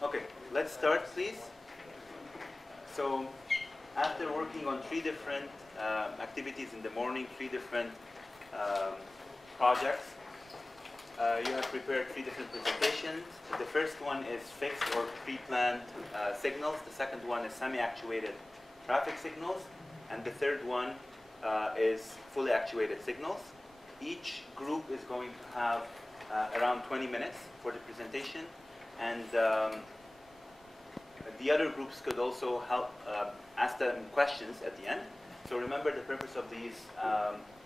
Okay, let's start, please. So, after working on 3 different activities in the morning, 3 different projects, you have prepared 3 different presentations. The first one is fixed or pre-planned signals. The second one is semi-actuated traffic signals. And the third one is fully actuated signals. Each group is going to have around 20 minutes for the presentation. And the other groups could also help ask them questions at the end. So remember, the purpose of these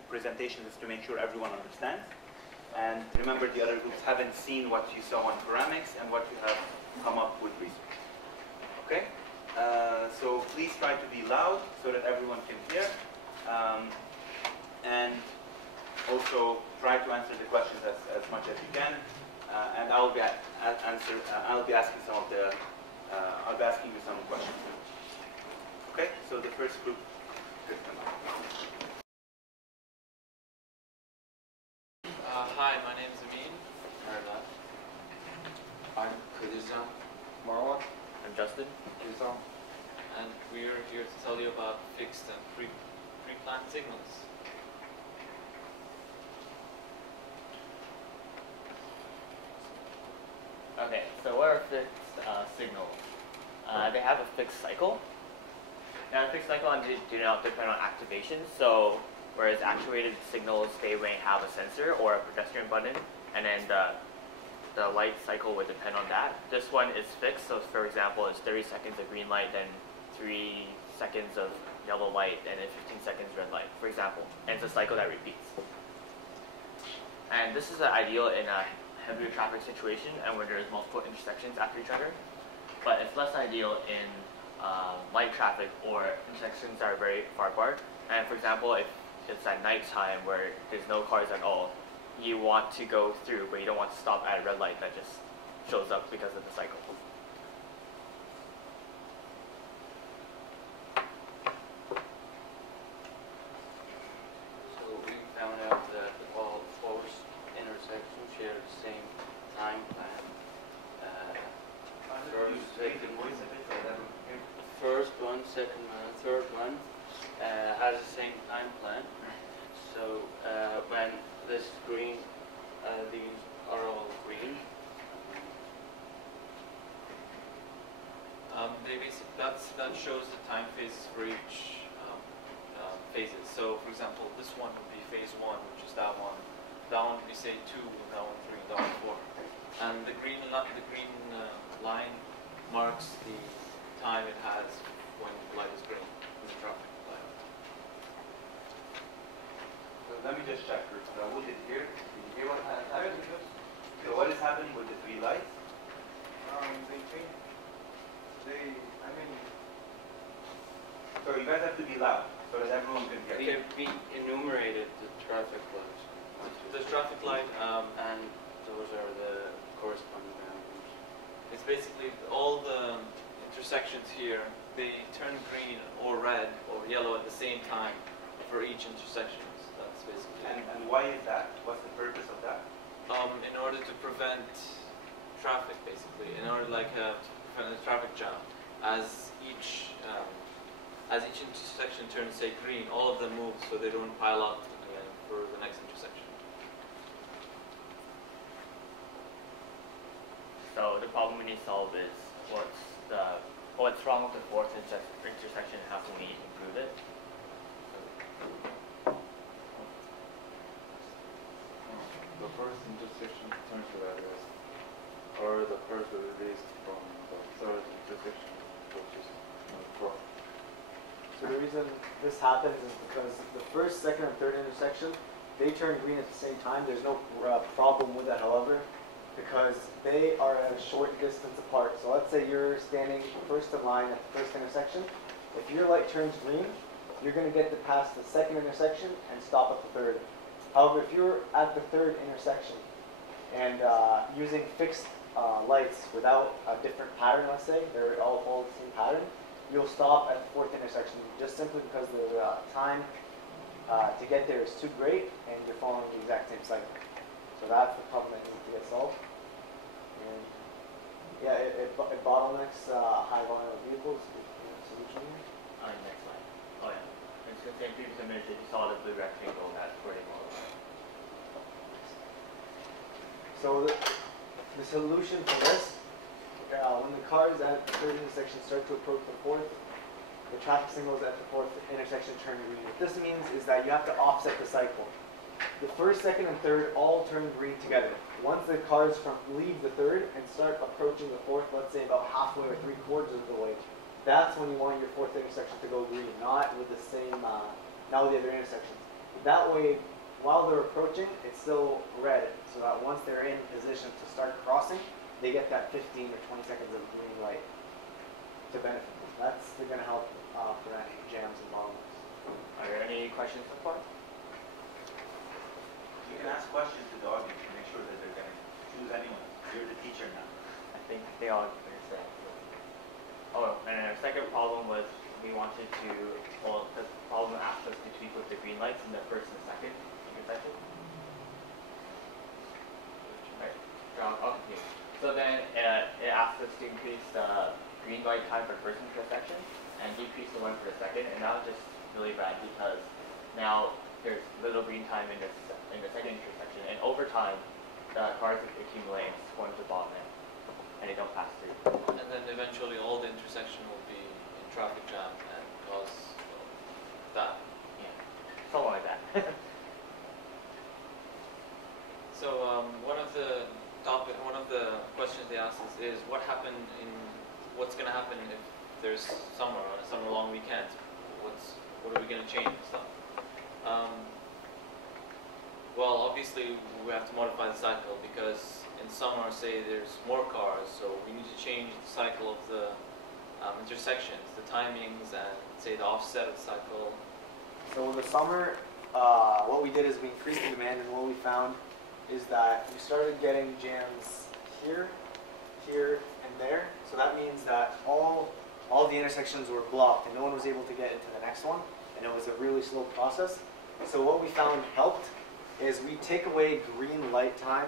presentations is to make sure everyone understands. And remember, the other groups haven't seen what you saw on ceramics and what you have come up with research. Okay? So please try to be loud so that everyone can hear. And also try to answer the questions as much as you can. And I'll be asking some of the I'll be asking you some questions. Okay, so the first group. Hi, my name is Amin. I'm Khadija. Marwan. I'm Justin. Khadija. And we are here to tell you about fixed and pre-planned signals. Okay, so what are fixed signals? They have a fixed cycle. Now, a fixed cycle do not depend on activation. So, whereas actuated signals, they may have a sensor or a pedestrian button, and then the light cycle would depend on that. This one is fixed. So, for example, it's 30 seconds of green light, then 3 seconds of yellow light, and then 15 seconds red light, for example. And it's a cycle that repeats. And this is ideal in a heavier traffic situation and when there's multiple intersections after each other. But it's less ideal in light traffic or intersections that are very far apart. And for example, if it's at nighttime where there's no cars at all, you want to go through, but you don't want to stop at a red light that just shows up because of the cycle. So we found out that all 4 intersections share the same time plan. First one, second one, third one has the same time plan. So when this green, these are all green. That shows the time phases for each phases. So, for example, this one would be phase 1, which is that one. That one would be say 2, that one 3, that one 4. And the green line marks the time it has when the light is green in the traffic light. So let me just check. Rahul, did you hear? Did you hear what happened? So what is happening with the 3 lights? So you guys have to be loud so that everyone can hear. We enumerated the traffic lights. The traffic light, and those are the corresponding values. it's basically all the intersections here, they turn green or red or yellow at the same time for each intersection. That's basically it. And why is that? What's the purpose of that? In order to prevent traffic, basically, in order to prevent a traffic jam, as each intersection turns, say, green, all of them move so they don't pile up again for the next intersection. So the problem we need to solve is what's wrong with the 4th intersection and how can we improve it? The first intersection turns to red west, or the first will be released from the 3rd intersection, which is number 4. So the reason this happens is because the 1st, 2nd, and 3rd intersection, they turn green at the same time. There's no problem with that, however, because they are at a short distance apart. So let's say you're standing first in line at the 1st intersection. If your light turns green, you're going to get to pass the 2nd intersection and stop at the 3rd. However, if you're at the 3rd intersection and using fixed lights without a different pattern, let's say, they're all follow the same pattern, you'll stop at the 4th intersection just simply because the time to get there is too great and you're following the exact same cycle. So that's the problem that needs to get solved. And Yeah, it bottlenecks high volume of vehicles. Solution here. Next slide. Oh yeah. It's the same previous image that you saw the blue rectangle that's where they model. So the solution for this, when the cars at the third intersection start to approach the fourth, the traffic signals at the fourth intersection turn green. What this means is that you have to offset the cycle. The first, second, and third all turn green together. Once the cars leave the third and start approaching the fourth, let's say about halfway or 3/4 of the way, that's when you want your fourth intersection to go green, not with the same, not with the other intersections. That way, while they're approaching, it's still red, so that once they're in position to start crossing, they get that 15 or 20 seconds of green light to benefit them. That's going to help prevent jams and bottlenecks. Are there any questions so far? You can ask questions to the audience to make sure that they're going to choose anyone. You're the teacher now. I think they all understand. Oh, and our second problem was we wanted to, well, the problem asked us to tweak with the green lights in the first and second intersection. Right, I'll continue. So then it asked us to increase the green light time for the first intersection and decrease the one for the second, and that was just really bad because now there's little green time in the second intersection, and over time the cars accumulate and it's going to bottleneck and they don't pass through. And then eventually all the intersection will be in traffic jam and cause that. Yeah, something like that. So one of the questions they asked us is what's going to happen if there's summer on a summer long weekend? What are we going to change and stuff? Well, obviously we have to modify the cycle because in summer, say there's more cars, so we need to change the cycle of the intersections, the timings, and say the offset of the cycle. So in the summer, what we did is we increased the demand, and what we found is that we started getting jams here, here, and there. So that means that all the intersections were blocked, and no one was able to get into the next one, and it was a really slow process. So what we found helped is we take away green light time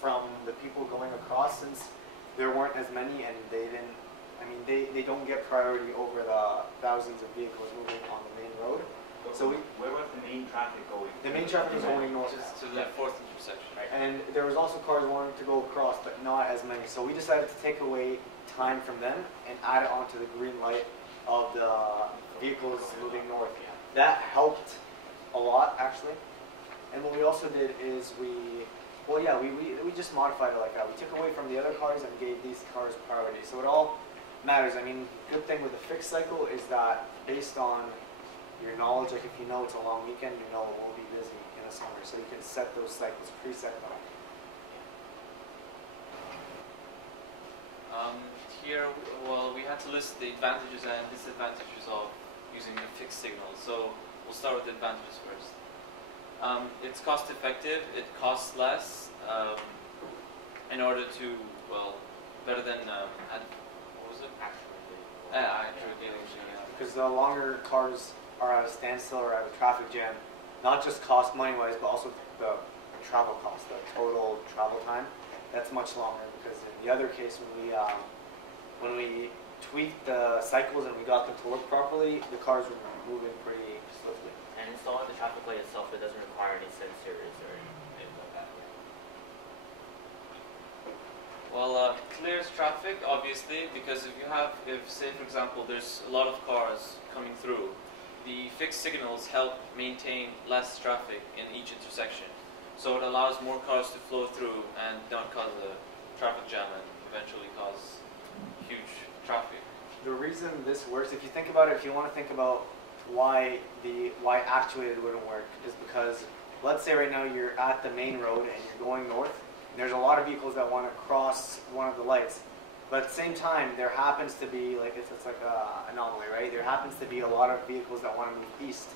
from the people going across, since there weren't as many and they didn't, they don't get priority over the thousands of vehicles moving on the main road. So where was the main traffic going? The main traffic was going north. Just to the fourth intersection. Right. And there was also cars wanting to go across, but not as many. So we decided to take away time from them and add it onto the green light of the vehicles moving north. That helped a lot, actually. And what we also did is we just modified it like that. We took away from the other cars and gave these cars priority. So it all matters. Good thing with the fixed cycle is that based on your knowledge, like if you know it's a long weekend, you know it will be busy in the summer. So you can set those cycles, preset them. Here, well, we had to list the advantages and disadvantages of using a fixed signal. So we'll start with the advantages first. It's cost effective, it costs less in order to, better than, what was it? Actual dealership. Because the longer cars are at a standstill or at a traffic jam, not just cost money-wise, but also the travel cost, the total travel time, that's much longer. Because in the other case, when we tweaked the cycles and we got them to work properly, the cars were moving pretty swiftly. And installing the traffic light itself, it doesn't require any sensors or anything like that. Well, clears traffic, obviously, because if say for example, there's a lot of cars coming through, the fixed signals help maintain less traffic in each intersection. So it allows more cars to flow through and not cause a traffic jam and eventually cause huge traffic. The reason this works, if you think about it, if you want to think about why actuated wouldn't work, is because let's say right now you're at the main road and you're going north, and there's a lot of vehicles that want to cross one of the lights, but at the same time there happens to be it's like an anomaly, right? There happens to be a lot of vehicles that want to move east.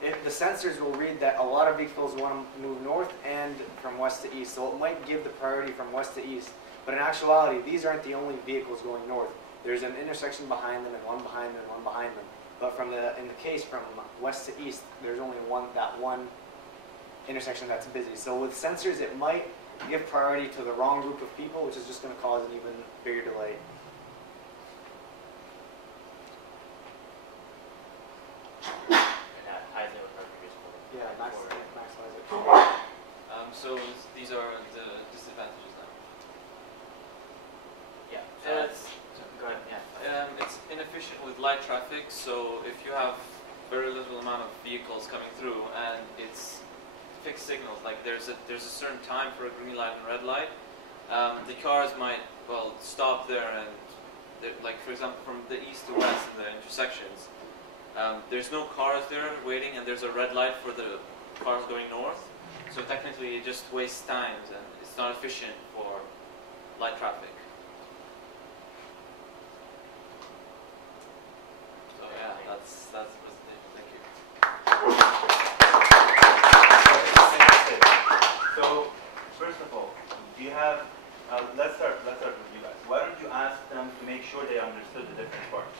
The sensors will read that a lot of vehicles want to move north and from west to east, so it might give the priority from west to east. But in actuality, these aren't the only vehicles going north. There's an intersection behind them, and one behind them, and one behind them. But in the case from west to east, there's only one intersection that's busy. So with sensors, it might you give priority to the wrong group of people, which is just going to cause an even bigger delay. And that ties in with our previous point. Yeah, maximize it. So these are the disadvantages now. Yeah. So Yeah, that's, go ahead. Yeah. It's inefficient with light traffic, so if you have very little amount of vehicles coming through and it's fixed signals, like there's a certain time for a green light and red light, the cars might, well, stop there and, like for example from the east to west in the intersections, there's no cars there waiting and there's a red light for the cars going north, so technically it just wastes time and it's not efficient for light traffic. So yeah, that's the presentation. Thank you. So, first of all, do you have, let's start with you guys. Why don't you ask them to make sure they understood the different parts?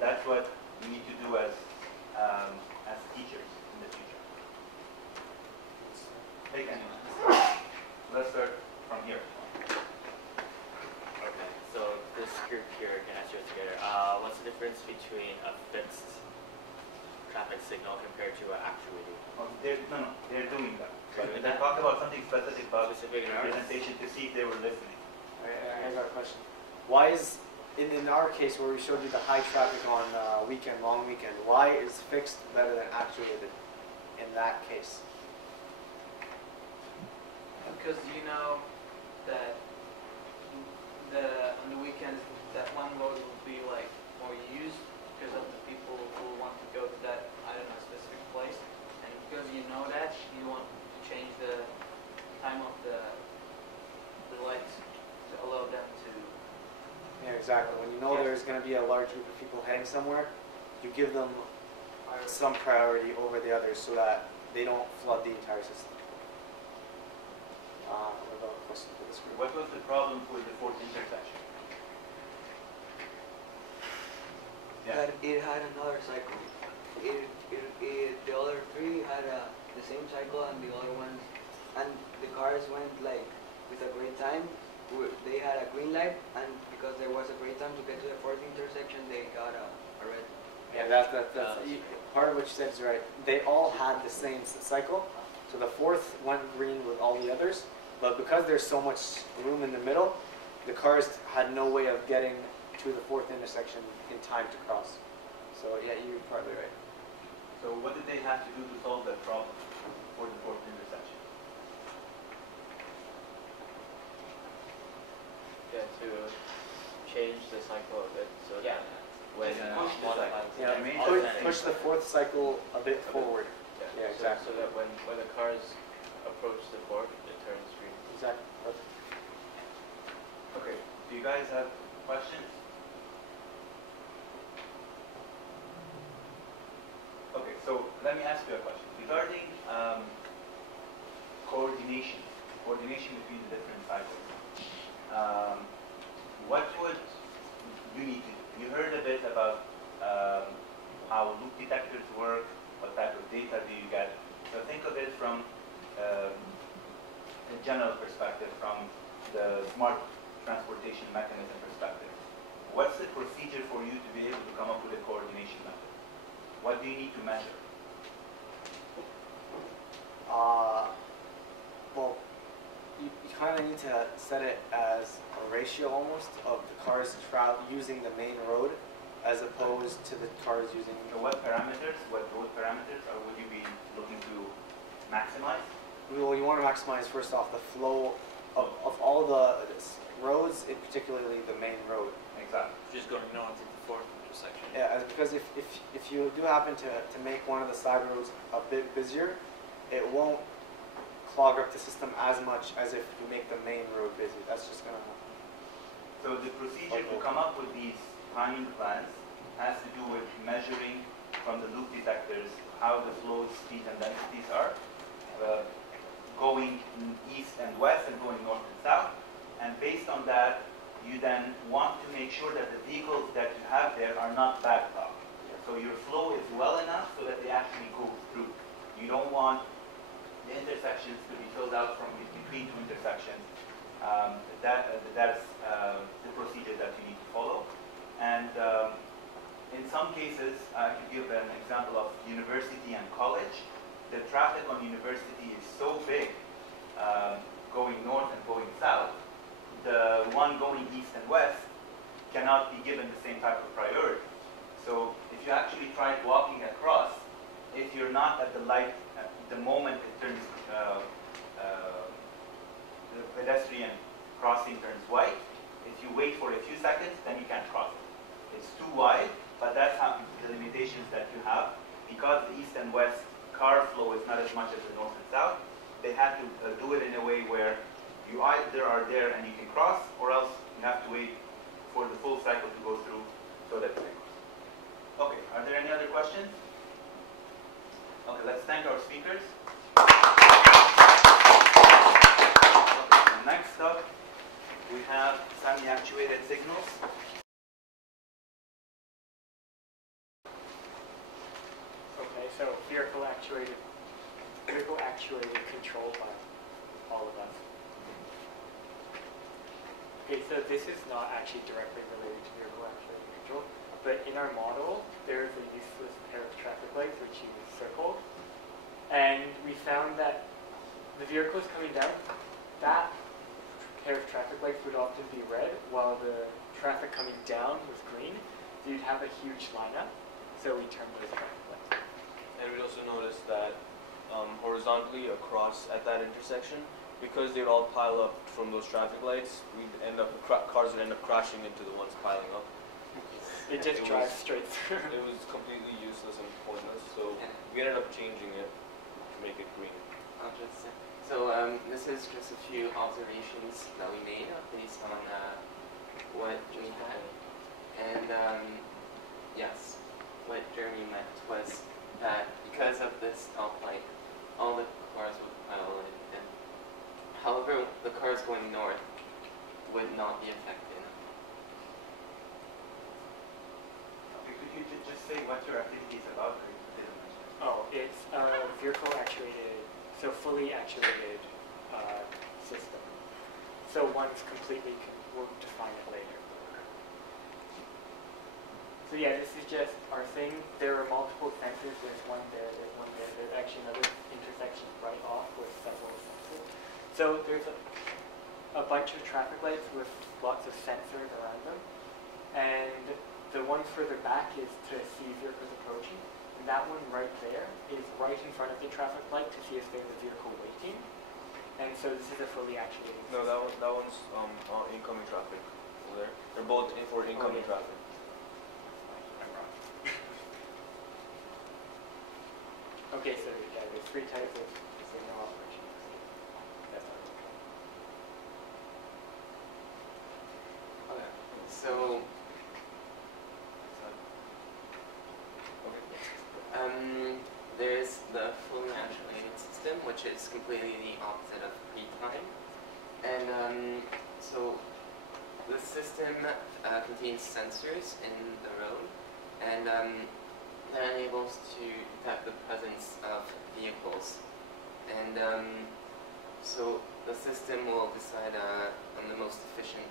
That's what we need to do as teachers in the future. Take anyone. Let's start from here. Okay. So this group here can answer it together. What's the difference between a fixed traffic signal compared to an actuated? They're doing that. But they talk about something specific about Specific the presentation to see if they were listening. I got a question. Why is, in our case where we showed you the high traffic on long weekend, why is fixed better than actuated in that case? Because you know that on the weekends that one road will be like more used because of the people who want to go to that, I don't know, specific place, and because you know that, you want to change the time of the lights to allow them to. Yeah, exactly. When you know there's going to be a large group of people heading somewhere, you give them some priority over the others so that they don't flood the entire system. What about a question for this group? What was the problem with the fourth intersection? That it had another cycle. The other three had the same cycle, and the other ones, and the cars went like with a great time. They had a green light, and because there was a great time to get to the fourth intersection, they got a red. Yeah, that's part of what you said is right. They all had the same cycle, so the fourth went green with all the others, but because there's so much room in the middle, the cars had no way of getting to the fourth intersection in time to cross. So yeah, you're partly right. So what did they have to do to solve that problem for the fourth intersection? Yeah, to change the cycle a bit so Yeah. that when Push the fourth cycle a bit forward. Yeah, exactly. So that when the cars approach the fork, it turns green. Exactly. Perfect. Okay. Do you guys have questions? Okay, so let me ask you a question regarding coordination between the different cycles. What would you need to do? You heard a bit about how loop detectors work, what type of data do you get. So think of it from a general perspective, from the smart transportation mechanism perspective. What's the procedure for you to be able to come up with a coordination method? What do you need to measure? Well, you kind of need to set it as a ratio almost of the cars using the main road as opposed to the cars using. So what road parameters would you be looking to maximize? Well, you want to maximize first off the flow of all the roads, particularly the main road. Exactly. Just going north to the fourth intersection. Yeah, because if you do happen to make one of the side roads a bit busier, it won't clog up the system as much as if you make the main road busy. That's just going to happen. So the procedure to come up with these timing plans has to do with measuring from the loop detectors how the flows, speed, and densities are, going east and west and going north and south. And based on that, you then want to make sure that the vehicles that you have there are not backlogged. So your flow is well enough so that they actually go through. You don't want the intersections to be filled out from between two intersections. That's the procedure that you need to follow. And in some cases, I could give an example of university and college. The traffic on university is so big, going north and going south, the one going east and west cannot be given the same type of priority. So if you actually try walking across, if you're not at the light at the moment it turns, the pedestrian crossing turns white, if you wait for a few seconds, then you can't cross it. It's too wide, but that's how the limitations that you have. Because the east and west car flow is not as much as the north and south, they have to do it in a way where you either are there and you can cross, or else you have to wait for the full cycle to go through so that you can cross. Okay, are there any other questions? Okay, let's thank our speakers. Okay, next up, we have semi-actuated signals. Okay, so vehicle actuated controlled by all of us. Okay, so this is not actually directly related to vehicle actuated control, but in our model, there's a useless pair of traffic lights which you circled, and we found that the vehicle is coming down, that pair of traffic lights would often be red, while the traffic coming down was green, so you'd have a huge lineup, so we turned those traffic lights. And we also noticed that horizontally across at that intersection, because they'd all pile up from those traffic lights, cars would end up crashing into the ones piling up. It just drives straight through. It was completely useless and pointless, so we ended up changing it to make it green. So this is just a few observations that we made based on what we had. And yes, what Jeremy meant was that because of this stoplight, all the cars would pile in. However, the cars going north would not be affected. Okay, could you just say what your activity is about? Oh, it's a vehicle actuated, so fully actuated system. So one's completely, we'll define it later. So yeah, this is just our thing. There are multiple sensors. There's one there, there's one there. There's actually another intersection right off with several sensors. So there's a bunch of traffic lights with lots of sensors around them. And the one further back is to see vehicles approaching. And that one right there is right in front of the traffic light to see if there's a vehicle waiting. And so this is a fully actuated system. No, that one's incoming traffic over there. They're both for incoming traffic. Okay, so yeah, there's three types of signal operation. That's Okay, so there's the fully actuated system, which is completely the opposite of pre-time. And so the system contains sensors in the road, and that enables to detect the presence of vehicles. And so the system will decide on the most efficient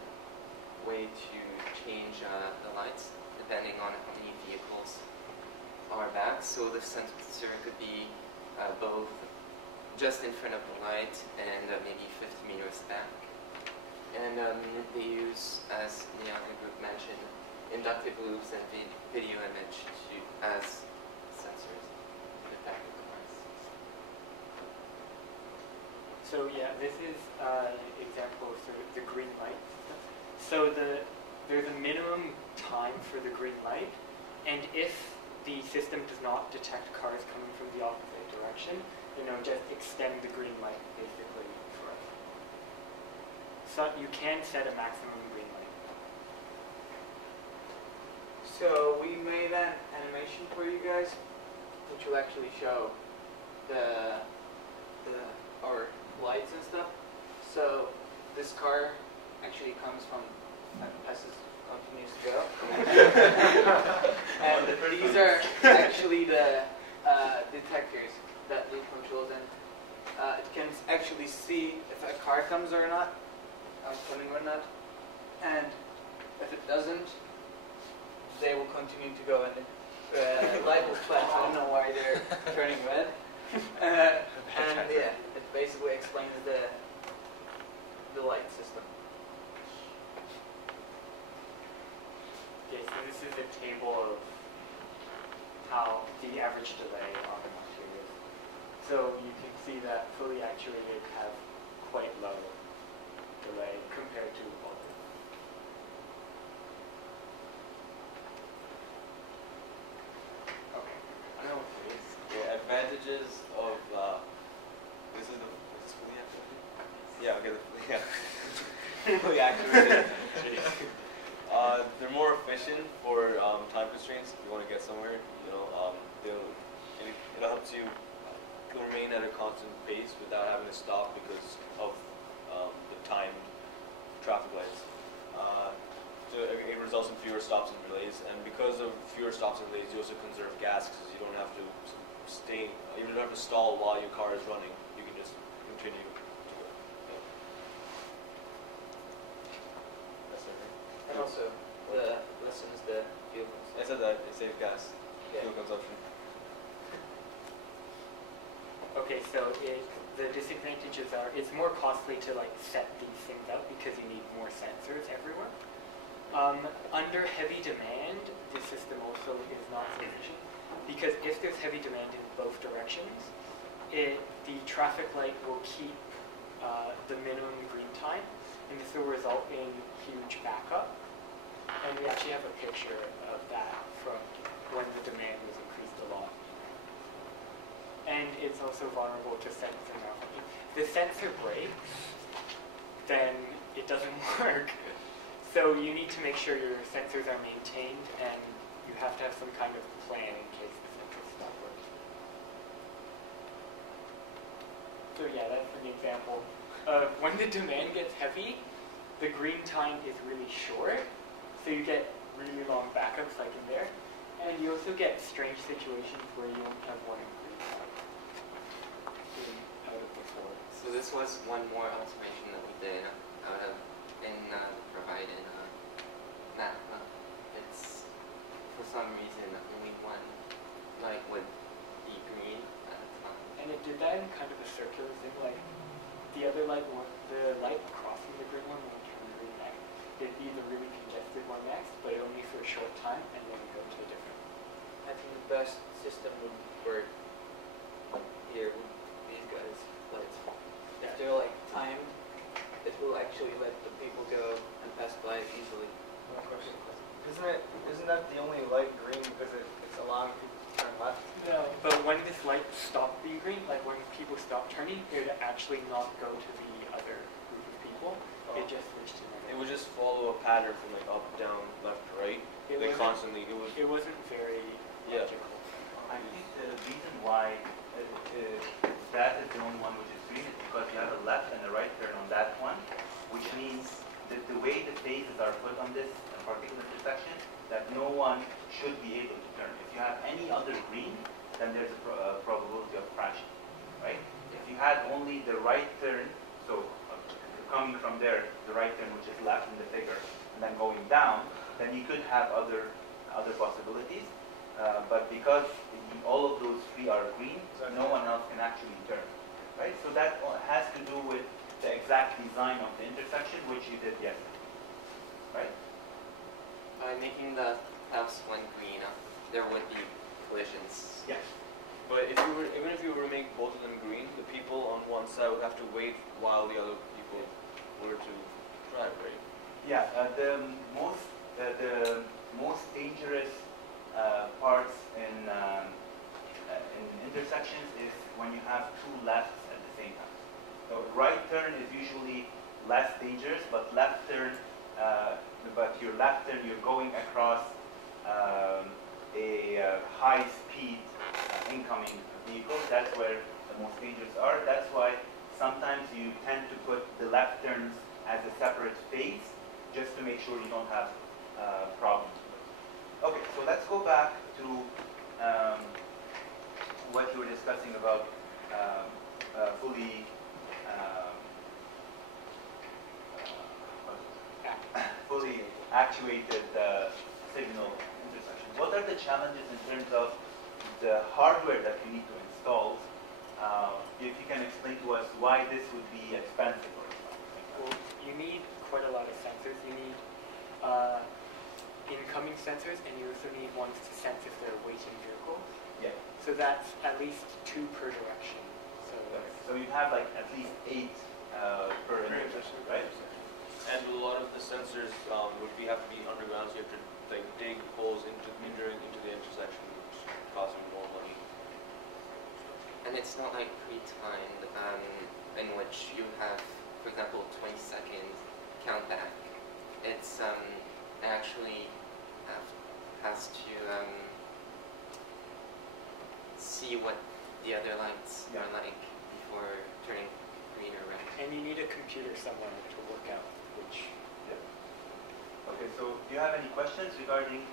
way to change the lights, depending on how many vehicles are back. So the sensor could be both just in front of the light and maybe 50 meters back. And they use, as Leon and Group mentioned, inductive loops and video image as sensors to detect the cars. So yeah, this is an example of sort of the green light system. So there's a minimum time for the green light, and if the system does not detect cars coming from the opposite direction, then it'll just extend the green light basically forever. So you can set a maximum green light. So we made an animation for you guys, which will actually show our lights and stuff. So this car actually comes from passes continues to go, and these are actually the detectors that lead controls, and actually see if a car comes or not, coming or not, and if it doesn't, they will continue to go, and the light will flash. I don't know why they're turning red. And yeah, it basically explains the light system. Okay, so this is a table of how the average delay on the materials. So you can see that fully actuated have quite low delay compared to others. Okay, I know what it is. Yeah, advantages of this is fully activated. Yeah, okay, fully activated. They're more efficient for time constraints. If you want to get somewhere, you know, it helps you remain at a constant pace without having to stop because of the timed traffic lights. So it results in fewer stops and delays, and because of fewer stops and delays, you also conserve gas because you don't have to you don't have to stall while your car is running. You can just continue to go. Yeah. That's okay. And also, the lessens the fuel consumption. I said that it saves gas, Yeah. fuel consumption. Okay, so the disadvantages are it's more costly to like set these things up because you need more sensors everywhere. Under heavy demand, the system also is not sufficient because if there's heavy demand in both directions, the traffic light will keep the minimum green time, and this will result in huge backup. And we actually have a picture of that from when the demand was increased a lot. And it's also vulnerable to sensor malfunction. If the sensor breaks, then it doesn't work. So you need to make sure your sensors are maintained, and you have to have some kind of plan in case the sensors stop working. So yeah, that's an example. When the demand gets heavy, the green time is really short, so you get really long backups like in there, and you also get strange situations where you don't have one green time out of the four. So this was one more observation that we did out of provided map. It's for some reason only one light would be green at a time. And it did that in kind of a circular thing, like the other light, the light crossing the green one won't turn green next. It'd be the really congested one next, but only for a short time, and then go to a different. I think the best system would work here with these guys' lights. If they're like timed, it will actually let the people go and pass by easily. One question. Isn't that the only light green because it's allowing people to turn left? No, but when this light stopped being green, like when people stopped turning, it would actually not go to the other group of people. It just switched to It would just follow a pattern from like up, down, left, right. They constantly. It wasn't very logical. I think the reason why that is the only one which is green is because you have a left and a right turn on that one, which means that the way the phases are put on this particular intersection, that no one should be able to turn. If you have any other green, then there's a probability of crashing, right? If you had only the right turn, so coming from there, the right turn which is left in the figure, and then going down, then you could have other possibilities. But because all of those three are green, no one else can actually turn, right? So that has to do with the exact design of the intersection, which you did yesterday, right? By making the house one green, there would be collisions. Yes. But even if you were to make both of them green, the people on one side would have to wait while the other people were to drive, right? Yeah. The most dangerous parts in intersections is when you have two lefts at the same time. So right turn is usually less dangerous, but left turn, your left turn, you're going across a high-speed incoming vehicle. That's where the most dangerous are. That's why sometimes you tend to put the left turns as a separate phase, just to make sure you don't have problems. Okay, so let's go back to what you were discussing about fully actuated signal intersection. What are the challenges in terms of the hardware that you need to install? If you can explain to us why this would be expensive or something like that. Well, you need quite a lot of sensors. You need incoming sensors, and you also need ones to sense if they're awaiting vehicles. Yeah. So that's at least 2 per direction. So you have like at least 8 per intersection, right? And a lot of the sensors would have to be underground, so you have to like dig holes into the intersection, which costs more money. And it's not like pre-timed, in which you have, for example, 20 seconds countback. It's it actually has to see what the other lights are like before turning green or red. And you need a computer somewhere to work out which. Okay, so do you have any questions regarding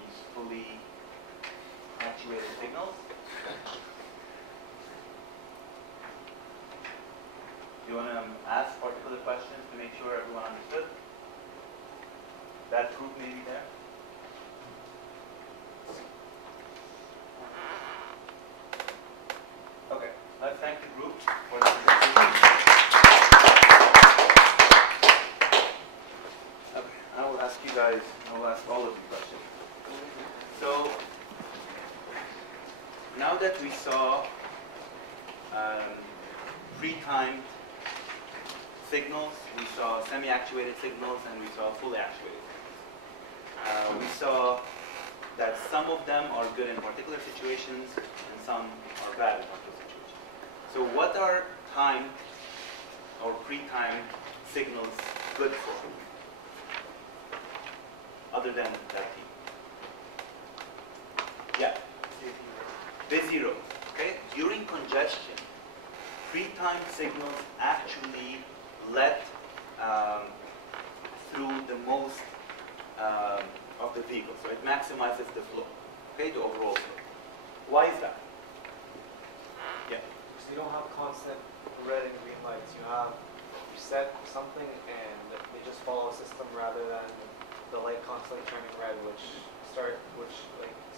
these fully actuated signals? Do you want to ask particular questions to make sure everyone understood? That group maybe there? Okay, let's thank the group for the presentation. Okay, I will ask you guys, I will ask all of you questions. So, now that we saw pre-timed signals, we saw semi-actuated signals, and we saw fully actuated signals. We saw that some of them are good in particular situations and some are bad in particular situations. So what are timed or pre-timed signals good for, other than that team? Yeah. Busy roads. Okay? During congestion, pre-timed signals actually let through the most of the vehicles. So it maximizes the flow, okay, the overall flow. Why is that? Yeah. So you don't have constant red and green lights. You set something and they just follow a system rather than the light constantly turning red, which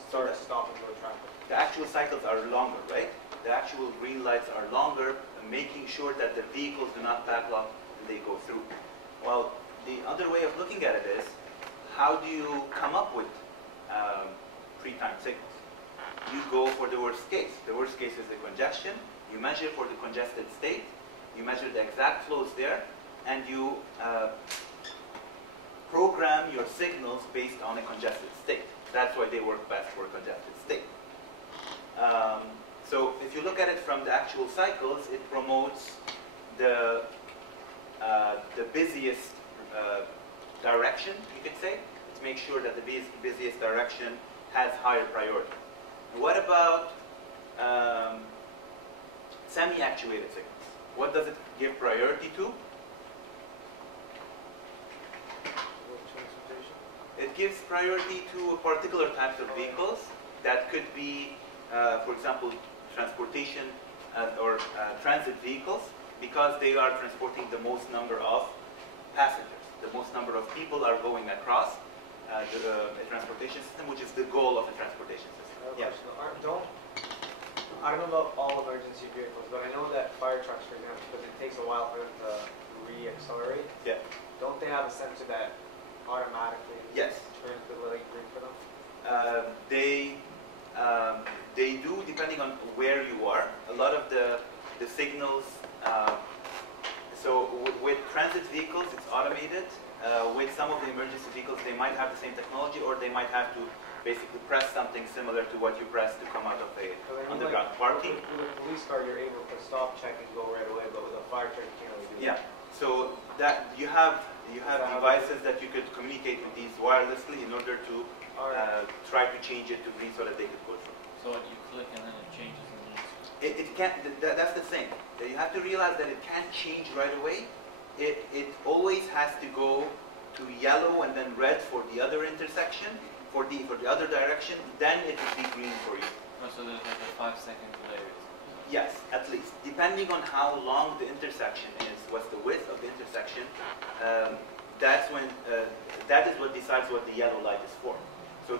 starts stopping road traffic. The actual cycles are longer, right? The actual green lights are longer, making sure that the vehicles do not backlock and they go through. Well, the other way of looking at it is, how do you come up with pre-timed signals? You go for the worst case. The worst case is the congestion. You measure for the congested state. You measure the exact flows there, and you program your signals based on a congested state. That's why they work best for a congested state. So if you look at it from the actual cycles, it promotes the busiest direction, you could say, to make sure that the busiest direction has higher priority. What about semi-actuated signals? What does it give priority to? It gives priority to particular types of vehicles that could be, for example, transportation or transit vehicles, because they are transporting the most number of passengers. The most number of people are going across the transportation system, which is the goal of the transportation system. Yeah. I don't know about all emergency vehicles, but I know that fire trucks, for example, because it takes a while for them to re-accelerate. Yeah. Don't they have a sensor that automatically turns the light green for them? They do, depending on where you are. A lot of the signals. So with transit vehicles, it's automated. With some of the emergency vehicles, they might have the same technology, or they might have to basically press something similar to what you press to come out of a underground parking. With a police car, you're able to stop, check, and go right away, but with a fire truck, you can't really do that. Yeah. So that you have devices that you could communicate with these wirelessly in order to try to change it to green so that they could go through. So you click and then it changes and then it can't. That's the thing. You have to realize that it can't change right away. It always has to go to yellow and then red for the other intersection, for the other direction. Then it will be green for you. Oh, so there's like a 5-second delay. Yes, at least. Depending on how long the intersection is, what's the width of the intersection, that's when, that is what decides what the yellow light is for. So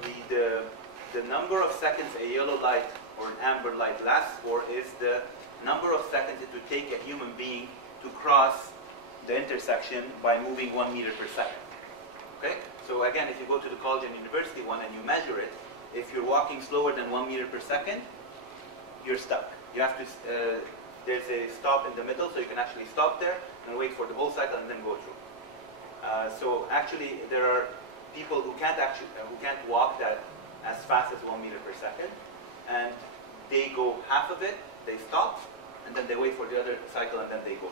the number of seconds a yellow light or an amber light lasts for is the number of seconds it would take a human being to cross the intersection by moving 1 meter per second. Okay? So again, if you go to the college and university one and you measure it, if you're walking slower than 1 meter per second, you're stuck. You have to, there's a stop in the middle, so you can actually stop there and wait for the whole cycle and then go through. So actually, there are people who can't walk that as fast as 1 meter per second, and they go half of it, they stop, and then they wait for the other cycle, and then they go.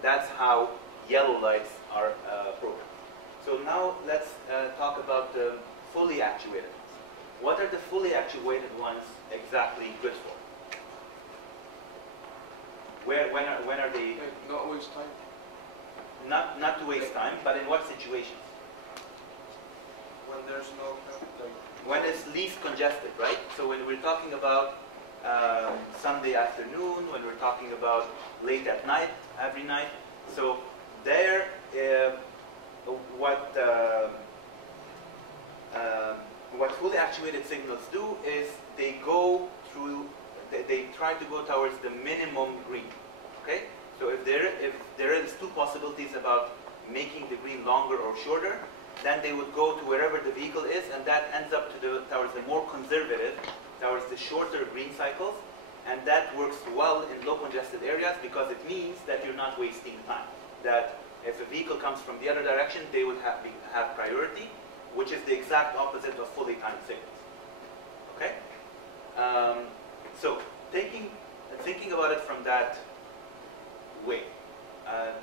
That's how yellow lights are programmed. So now let's talk about the fully actuated ones. What are the fully actuated ones exactly good for? When are they? Not waste time. Not to waste time, but in what situations? When there's no traffic. When it's least congested, right? So when we're talking about Sunday afternoon, when we're talking about late at night, every night, so there, what fully actuated signals do is they go through, they try to go towards the minimum green. Okay? So if there is two possibilities about making the green longer or shorter, then they would go to wherever the vehicle is, and that ends up towards the more conservative, towards the shorter green cycles, and that works well in low congested areas because it means that you're not wasting time. That if a vehicle comes from the other direction, they would have priority, which is the exact opposite of fully timed signals. Okay? So thinking about it from that way,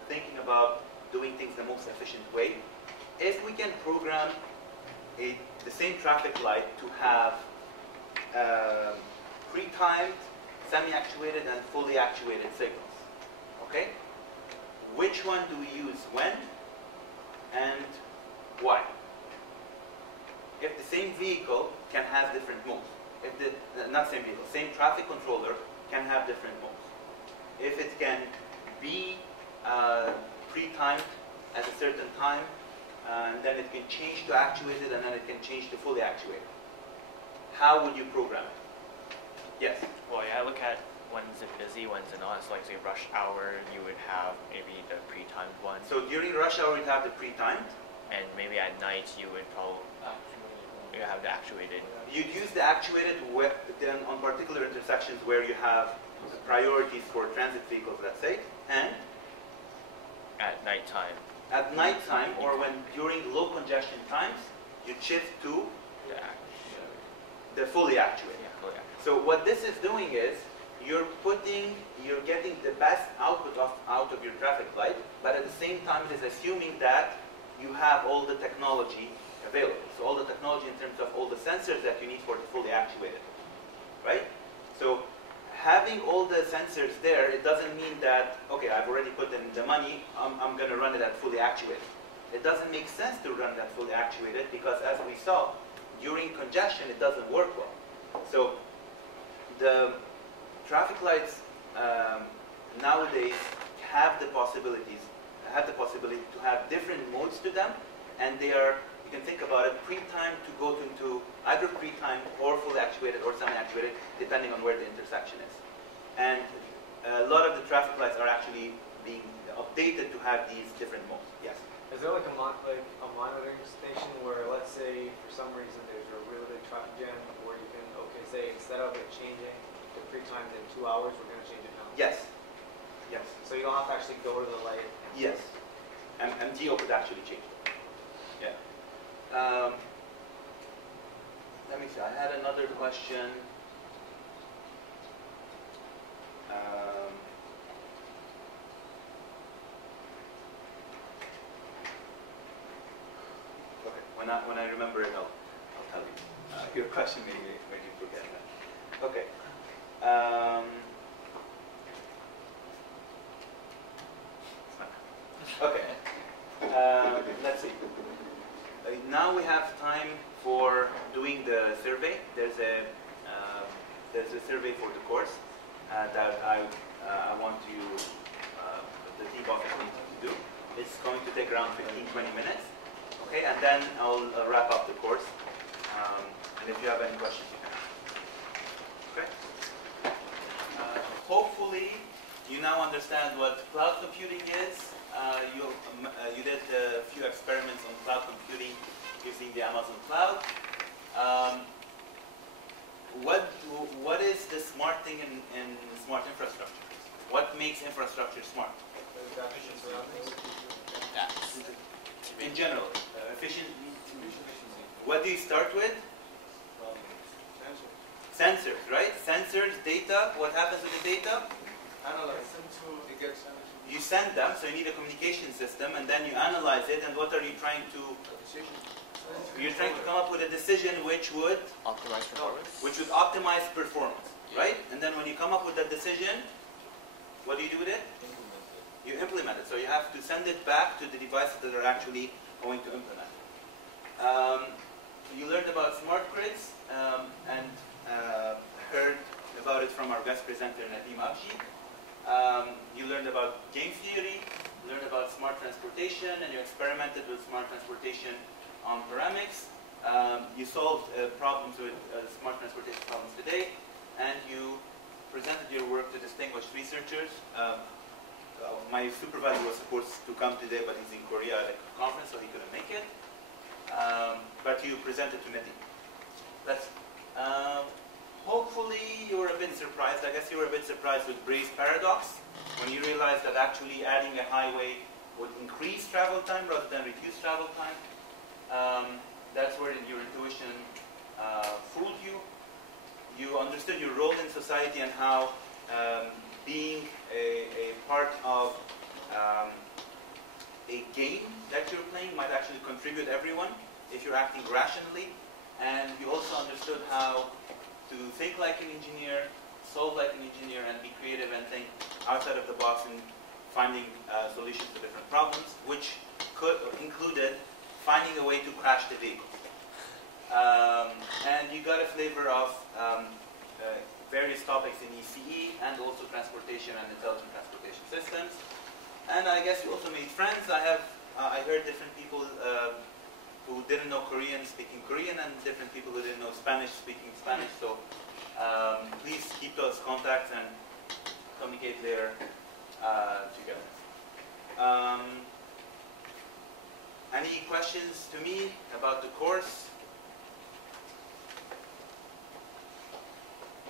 thinking about doing things the most efficient way, if we can program the same traffic light to have pre-timed, semi-actuated, and fully actuated signals, okay? Which one do we use when and why? If the same vehicle can have different modes, if not same vehicle, same traffic controller can have different modes. If it can be pre-timed at a certain time, and then it can change to actuated, and then it can change to fully actuated. How would you program it? Yes? Well, yeah, look at when's it busy, when's it not. So like say rush hour, you would have maybe the pre-timed one. So during rush hour, you'd have the pre-timed. And maybe at night, you would probably have the actuated. You'd use the actuated then on particular intersections where you have priorities for transit vehicles, let's say, and at nighttime. At nighttime, or when during low congestion times, you shift to the fully actuated. Yeah, fully actuated. So what this is doing is you're getting the best output out of your traffic light, but at the same time it is assuming that you have all the technology available. So all the technology in terms of all the sensors that you need for the fully actuated, right? So having all the sensors there, it doesn't mean that, okay, I've already put in the money, I'm going to run it at fully actuated. It doesn't make sense to run that fully actuated because as we saw, during congestion, it doesn't work well. So the traffic lights nowadays have the possibility to have different modes to them, and they are, you can think about it, pre-timed to go into either pre-timed or fully actuated or semi-actuated, depending on where the intersection is. And a lot of the traffic lights are actually being updated to have these different modes. Yes? Is there like a monitoring station where, let's say, for some reason there's a really big traffic jam where you can, okay, say instead of it changing to pre-timed in 2 hours, we're going to change it now? Yes. Yes. So you don't have to actually go to the light? Yes. MTO could actually change it. Yeah. Let me see. I had another question. Okay. When I remember it, I'll tell you. Your question made you forget that. Okay. Okay. Let's see. Now we have time for doing the survey. There's a survey for the course. that I want to, the TBOS needs to do. It's going to take around 15-20 minutes. Okay, and then I'll wrap up the course. And if you have any questions, you can ask. Okay. Hopefully, you now understand what cloud computing is. You did a few experiments on cloud computing using the Amazon cloud. What is the smart thing in smart infrastructure? What makes infrastructure smart? In general, efficient. What do you start with? Sensors, right? Sensors, data. What happens with the data? Analyze. It gets You send them, so you need a communication system, and then you analyze it. And what are you trying to? You're trying to come up with a decision which would Optimize performance. Which would optimize performance, right? And then when you come up with that decision, what do you do with it? You implement it. So you have to send it back to the devices that are actually going to implement it. You learned about smart grids and heard about it from our guest presenter, Nadim Abji. You learned about game theory, learned about smart transportation, and you experimented with smart transportation on ceramics. You solved problems with smart transportation problems today, and you presented your work to distinguished researchers. My supervisor was supposed to come today, but he's in Korea at a conference, so he couldn't make it. But you presented to Nadim. That's hopefully you were a bit surprised. I guess you were a bit surprised with Bray's paradox when you realized that actually adding a highway would increase travel time rather than reduce travel time. That's where your intuition fooled you. You understood your role in society and how being a part of a game that you're playing might actually contribute everyone if you're acting rationally. And you also understood how to think like an engineer, solve like an engineer, and be creative and think outside of the box in finding solutions to different problems, which included finding a way to crash the vehicle. And you got a flavor of various topics in ECE and also transportation and intelligent transportation systems. And I guess you also made friends. I heard different people who didn't know Korean speaking Korean and different people who didn't know Spanish speaking Spanish. So please keep those contacts and communicate there together. Any questions to me about the course?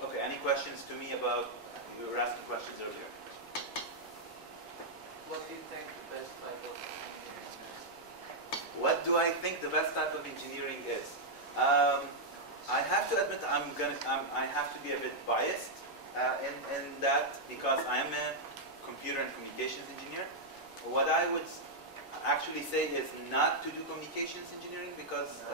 Okay, any questions to me about, you were asking questions earlier. What do you think the best type of engineering is? What do I think the best type of engineering is? I have to admit I have to be a bit biased in that because I am a computer and communications engineer. What I would actually say is not to do communications engineering because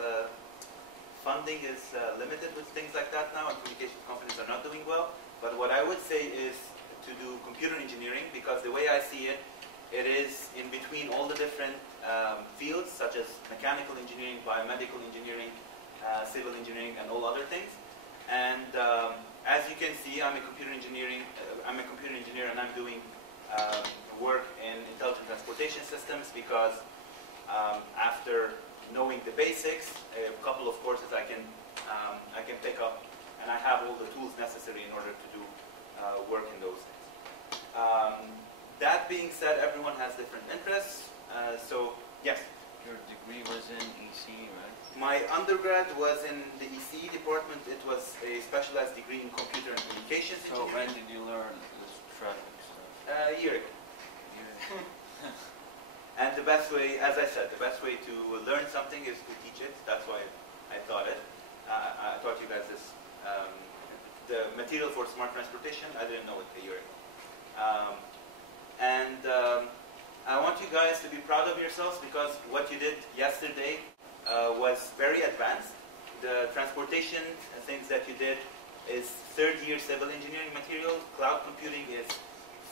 funding is limited with things like that now, and communications companies are not doing well. But what I would say is to do computer engineering because the way I see it, it is in between all the different fields such as mechanical engineering, biomedical engineering, civil engineering, and all other things. And as you can see, I'm a computer engineer, and I'm doing work in intelligent transportation systems because after knowing the basics, a couple of courses I can pick up, and I have all the tools necessary in order to do work in those things. That being said, everyone has different interests. So yes. Your degree was in EC, right? My undergrad was in the EC department. It was a specialized degree in computer and communications So engineering. when did you learn this traffic stuff? A year ago. And the best way, as I said, the best way to learn something is to teach it. That's why I taught it. I taught you guys this. The material for smart transportation, I didn't know it a year ago. I want you guys to be proud of yourselves because what you did yesterday was very advanced. The transportation things that you did is third-year civil engineering material. Cloud computing is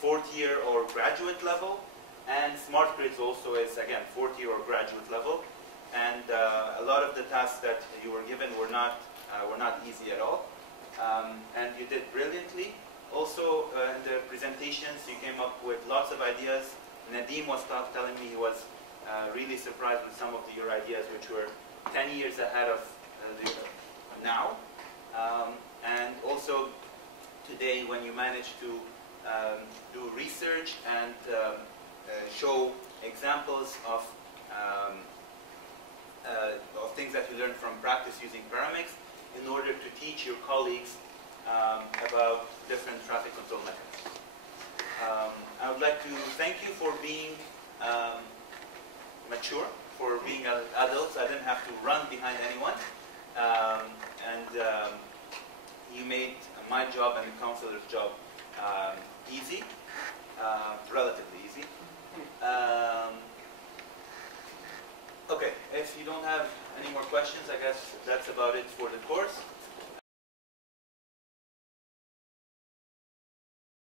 fourth year or graduate level. And smart grids also is, again, fourth year or graduate level. And a lot of the tasks that you were given were not easy at all. And you did brilliantly. Also, patience. You came up with lots of ideas. Nadim was telling me he was really surprised with some of your ideas, which were 10 years ahead of now. And also today, when you managed to do research and show examples of things that you learned from practice using paramix in order to teach your colleagues about different traffic control methods. I would like to thank you for being mature, for being adults. I didn't have to run behind anyone. You made my job and the counselor's job easy, relatively easy. Okay, if you don't have any more questions, I guess that's about it for the course.